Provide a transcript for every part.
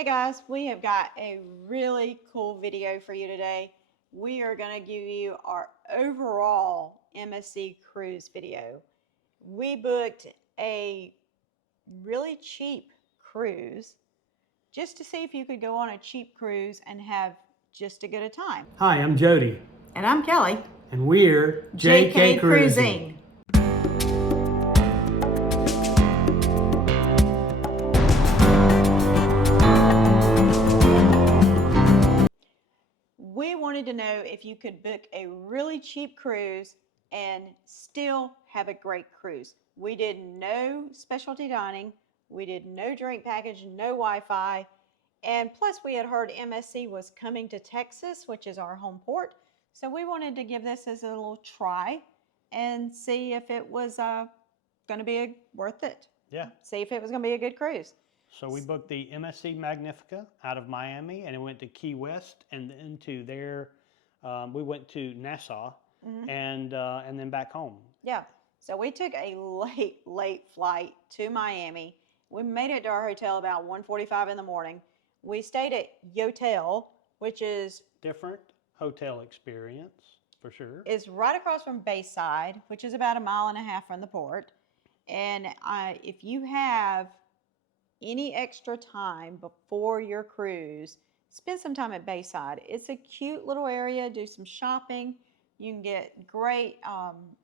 Hey guys, we have got a really cool video for you today. We are going to give you our overall MSC cruise video. We booked a really cheap cruise just to see if you could go on a cheap cruise and have just as good a time. Hi, I'm Jody. And I'm Kelly. And we're JK Cruising. We wanted to know if you could book a really cheap cruise and still have a great cruise. We did no specialty dining, we did no drink package, no Wi-Fi, and plus we had heard MSC was coming to Texas, which is our home port. So we wanted to give this as a little try and see if it was going to be worth it. Yeah. See if it was going to be a good cruise. So we booked the MSC Magnifica out of Miami, and it went to Key West, and then to there, we went to Nassau, and then back home. Yeah. So we took a late flight to Miami. We made it to our hotel about 1:45 in the morning. We stayed at Yotel, which is different hotel experience for sure. Is right across from Bayside, which is about 1.5 miles from the port. And if you have any extra time before your cruise, spend some time at Bayside. It's a cute little area. Do some shopping. You can get great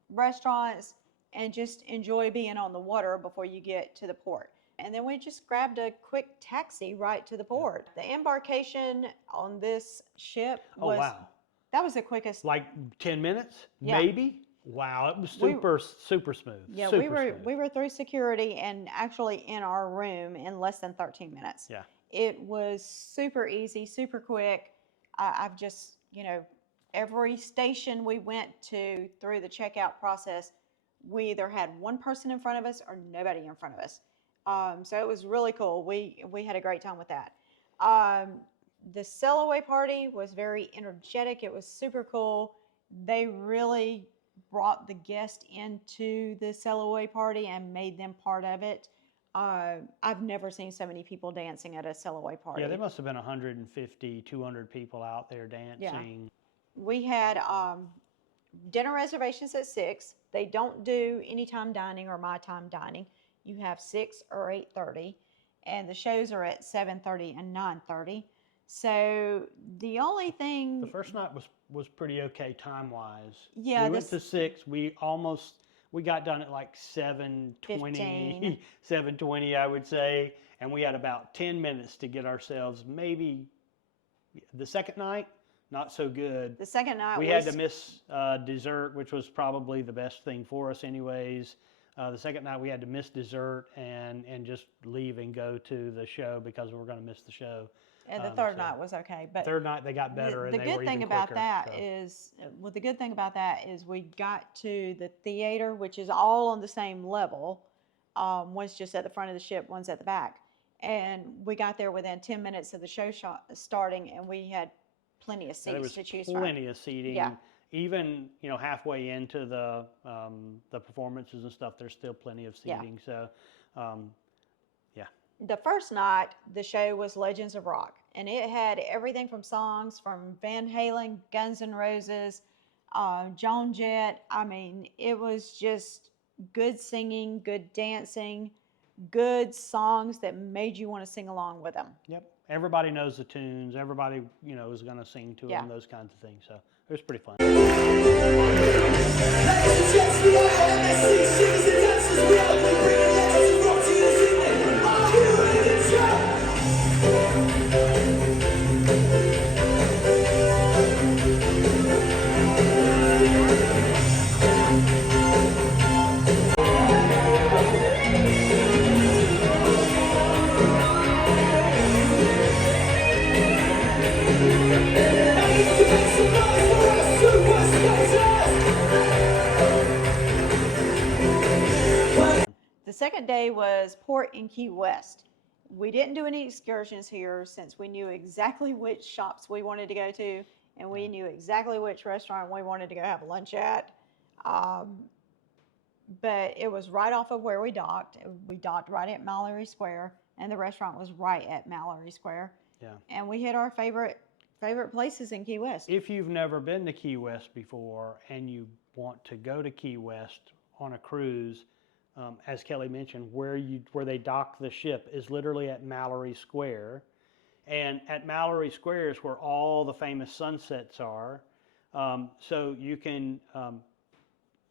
restaurants and just enjoy being on the water before you get to the port. And then we just grabbed a quick taxi right to the port. The embarkation on this ship was, that was the quickest. Like 10 minutes, yeah. Maybe? Wow, it was super smooth. Yeah, super we were through security and actually in our room in less than 13 minutes. Yeah. It was super easy, super quick. I've just, every station we went to through the checkout process, we either had one person in front of us or nobody in front of us. So it was really cool. We had a great time with that. The sail away party was very energetic. It was super cool. They really brought the guest into the sail away party and made them part of it. I've never seen so many people dancing at a sail away party. Yeah, there must have been 150, 200 people out there dancing. Yeah. We had dinner reservations at 6. They don't do anytime dining or my time dining. You have 6 or 8:30, and the shows are at 7:30 and 9:30. So the only thing, the first night was pretty okay time wise. Yeah, we went to 6. We got done at like 7:20, 7:20 I would say, and we had about 10 minutes to get ourselves. Maybe the second night, not so good. The second night we had to miss dessert, which was probably the best thing for us anyways. The second night we had to miss dessert and just leave and go to the show because we were going to miss the show. And the third night was okay, but third night they got better. The good thing about that is we got to the theater, which is all on the same level. One's just at the front of the ship, one's at the back, and we got there within 10 minutes of the show starting, and we had plenty of seats to choose from. Plenty of seating. Yeah. Even halfway into the performances and stuff, there's still plenty of seating. Yeah. So. The first night, the show was Legends of Rock, and it had everything from songs from Van Halen, Guns N' Roses, Joan Jett. I mean, it was just good singing, good dancing, good songs that made you want to sing along with them. Yep. Everybody knows the tunes. Everybody, is going to sing to them, those kinds of things. So it was pretty fun. The second day was port in Key West. We didn't do any excursions here since we knew exactly which shops we wanted to go to, and we knew exactly which restaurant we wanted to go have lunch at. But it was right off of where we docked. We docked right at Mallory Square. and the restaurant was right at Mallory Square. Yeah. And we hit our favorite places in Key West. If you've never been to Key West before and you want to go to Key West on a cruise, as Kelly mentioned, where they dock the ship is literally at Mallory Square. And at Mallory Square is where all the famous sunsets are. So you can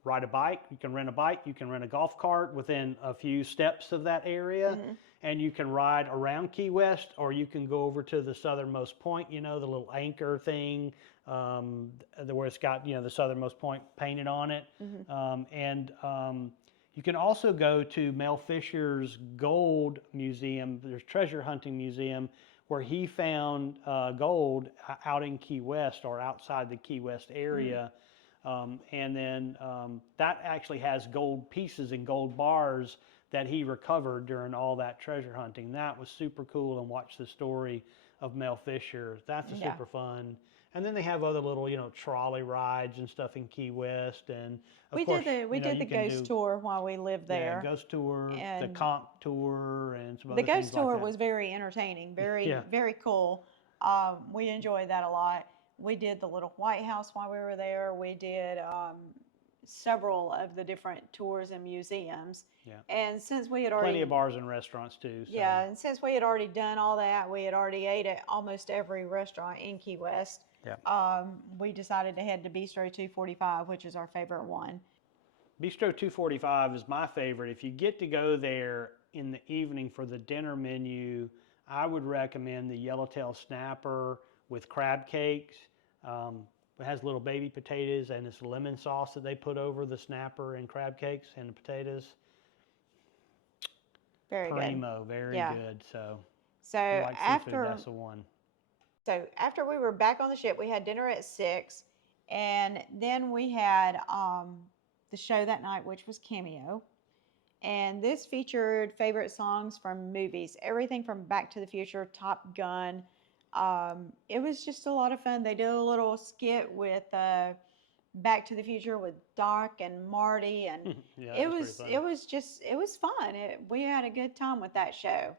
ride a bike, you can rent a bike, you can rent a golf cart within a few steps of that area. And you can ride around Key West, or you can go over to the southernmost point, the little anchor thing, where it's got, the southernmost point painted on it. You can also go to Mel Fisher's Gold Museum, there's treasure hunting museum, where he found gold out in Key West or outside the Key West area. And then that actually has gold pieces and gold bars that he recovered during all that treasure hunting. That was super cool, and watch the story of Mel Fisher. That's super fun. And then they have other little, trolley rides and stuff in Key West. And of course, we did the ghost tour while we lived there. Yeah, ghost tour, the conch tour, and some other things. The ghost tour was very entertaining, very cool. We enjoyed that a lot. We did the little White House while we were there. We did several of the different tours and museums. Yeah. And since we had already... Plenty of bars and restaurants too. So. Yeah, and since we had already done all that, we had already ate at almost every restaurant in Key West. Yeah. We decided to head to Bistro 245, which is our favorite one. Bistro 245 is my favorite. If you get to go there in the evening for the dinner menu, I would recommend the yellowtail snapper with crab cakes. It has little baby potatoes and this lemon sauce that they put over the snapper and crab cakes and the potatoes. Very Primo, good. Very good. So like after seafood, that's the one. So after we were back on the ship, we had dinner at 6, and then we had the show that night, which was Cameo. And this featured favorite songs from movies, everything from Back to the Future, Top Gun. It was just a lot of fun. They did a little skit with Back to the Future with Doc and Marty, and it was fun. We had a good time with that show.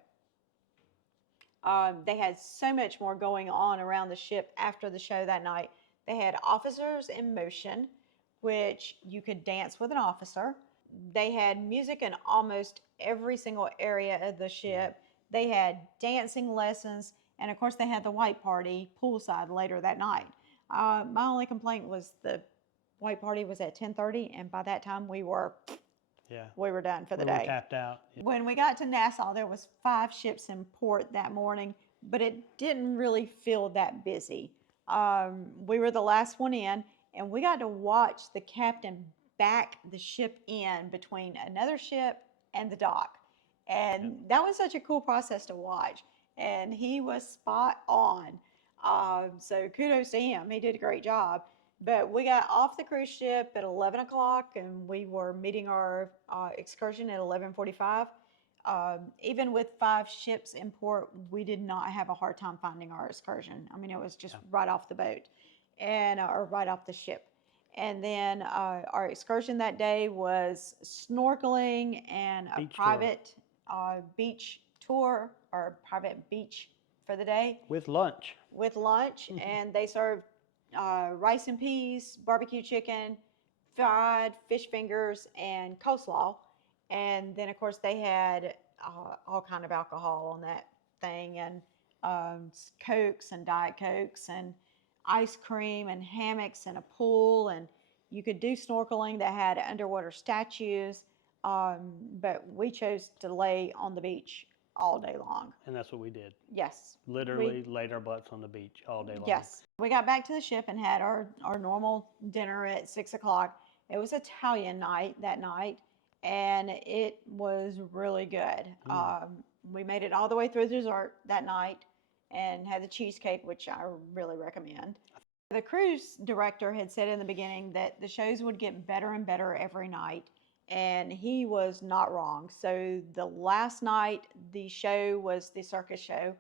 They had so much more going on around the ship after the show that night. They had Officers in Motion, which you could dance with an officer. They had music in almost every single area of the ship. They had dancing lessons, and of course they had the white party poolside later that night. My only complaint was the white party was at 10:30, and by that time we were done for the day. We were tapped out. Yeah. When we got to Nassau, there was 5 ships in port that morning, but it didn't really feel that busy. We were the last one in, and we got to watch the captain back the ship in between another ship and the dock. And that was such a cool process to watch. And he was spot on. So kudos to him. He did a great job. But we got off the cruise ship at 11 o'clock, and we were meeting our excursion at 11:45. Even with 5 ships in port, we did not have a hard time finding our excursion. I mean, it was just right off the boat and or right off the ship. And then our excursion that day was snorkeling and a private beach tour, or private beach for the day. With lunch. And they served rice and peas, barbecue chicken, fried fish fingers, and coleslaw. And then, of course, they had all kind of alcohol on that thing, and Cokes and Diet Cokes and ice cream and hammocks and a pool. And you could do snorkeling that had underwater statues, but we chose to lay on the beach all day long. And that's what we did. Yes. Literally laid our butts on the beach all day long. Yes. We got back to the ship and had our normal dinner at 6 o'clock. It was Italian night that night, and it was really good. We made it all the way through dessert that night and had the cheesecake, which I really recommend. The cruise director had said in the beginning that the shows would get better and better every night, and he was not wrong. So the last night, the show was the circus show,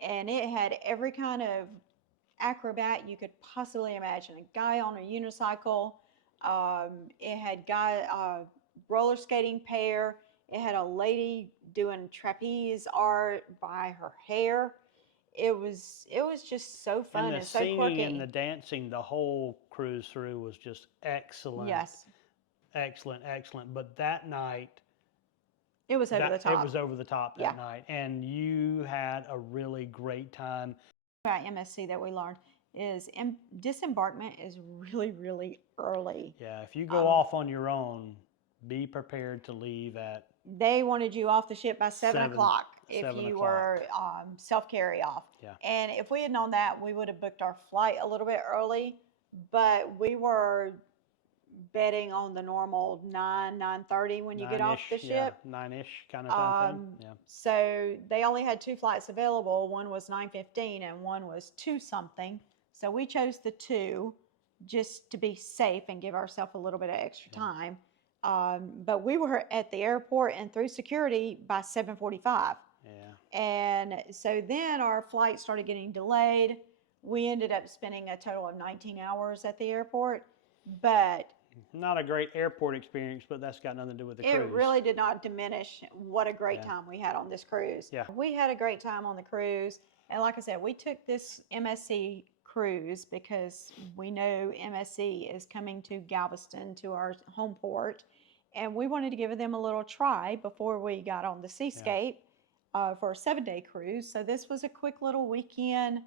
and it had every kind of acrobat you could possibly imagine. A guy on a unicycle, it had roller skating pair, It had a lady doing trapeze art by her hair. It was just so fun And the and so singing quirky. and the dancing, the whole cruise through was just excellent. Yes, Excellent, excellent. But that night, it was over the it top. was over the top Yeah. that night. And you had a really great time. About MSC that we learned is disembarkment is really, really early. Yeah, if you go off on your own, be prepared to leave at They wanted you off the ship by 7 o'clock if 7 you o'clock. were self carry off. Yeah. And if we had known that, we would have booked our flight a little bit early. But we were betting on the normal 9:30 when you get off the 9-ish, yeah, ship. 9-ish kind of time frame. Yeah. So they only had 2 flights available. One was 9:15 and one was 2 something. So we chose the 2 just to be safe and give ourselves a little bit of extra time. But we were at the airport and through security by 7:45. Yeah. And so then our flight started getting delayed. We ended up spending a total of 19 hours at the airport. But Not a great airport experience, but that's got nothing to do with the cruise. it really did not diminish what a great time we had on this cruise. Yeah. We had a great time on the cruise. And like I said, we took this MSC cruise because we know MSC is coming to Galveston, to our home port. And we wanted to give them a little try before we got on the Seascape for a 7-day cruise. So this was a quick little weekend.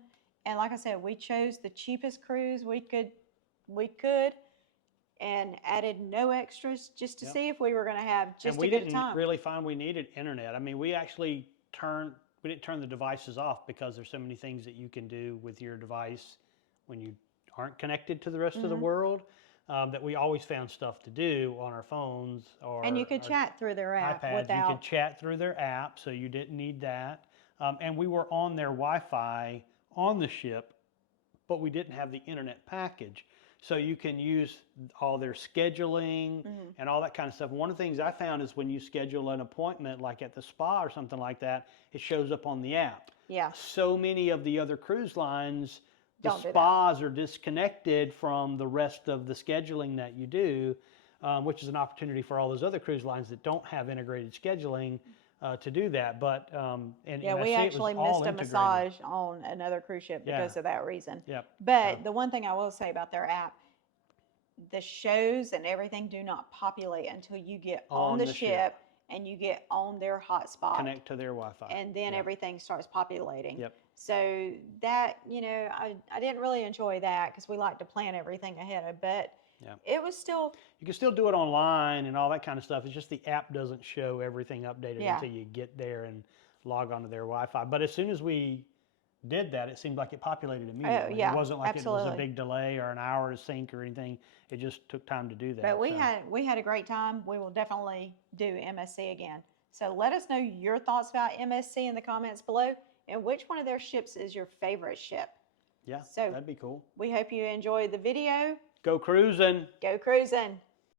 And like I said, we chose the cheapest cruise we could and added no extras just to see if we were going to have just a good time. And we didn't really find we needed internet. I mean, we actually we didn't turn the devices off because there's so many things that you can do with your device when you aren't connected to the rest of the world, that we always found stuff to do on our phones or and you could chat through their app iPads. without. You could chat through their app, so you didn't need that. And we were on their Wi-Fi on the ship, but we didn't have the internet package. So you can use all their scheduling and all that kind of stuff. One of the things I found is when you schedule an appointment, like at the spa or something like that, it shows up on the app. Yeah. So many of the other cruise lines, the Don't do that. spas are disconnected from the rest of the scheduling that you do, which is an opportunity for all those other cruise lines that don't have integrated scheduling to do that. But and Yeah, MSC, we it was actually all missed a integrated. massage on another cruise ship because of that reason. Yep. But the one thing I will say about their app, the shows and everything do not populate until you get on the ship and you get on their hotspot. Connect to their Wi-Fi. And then everything starts populating. Yep. So that, I didn't really enjoy that because we like to plan everything ahead of, but it was still. You can still do it online and all that kind of stuff. It's just the app doesn't show everything updated until you get there and log onto their Wi-Fi. But as soon as we did that, it seemed like it populated immediately. It wasn't like it was a big delay or an hour to sync or anything. It just took time to do that. But we had a great time. We will definitely do MSC again. So let us know your thoughts about MSC in the comments below, and which one of their ships is your favorite ship. Yeah, so that'd be cool. We hope you enjoyed the video. Go cruising. Go cruising.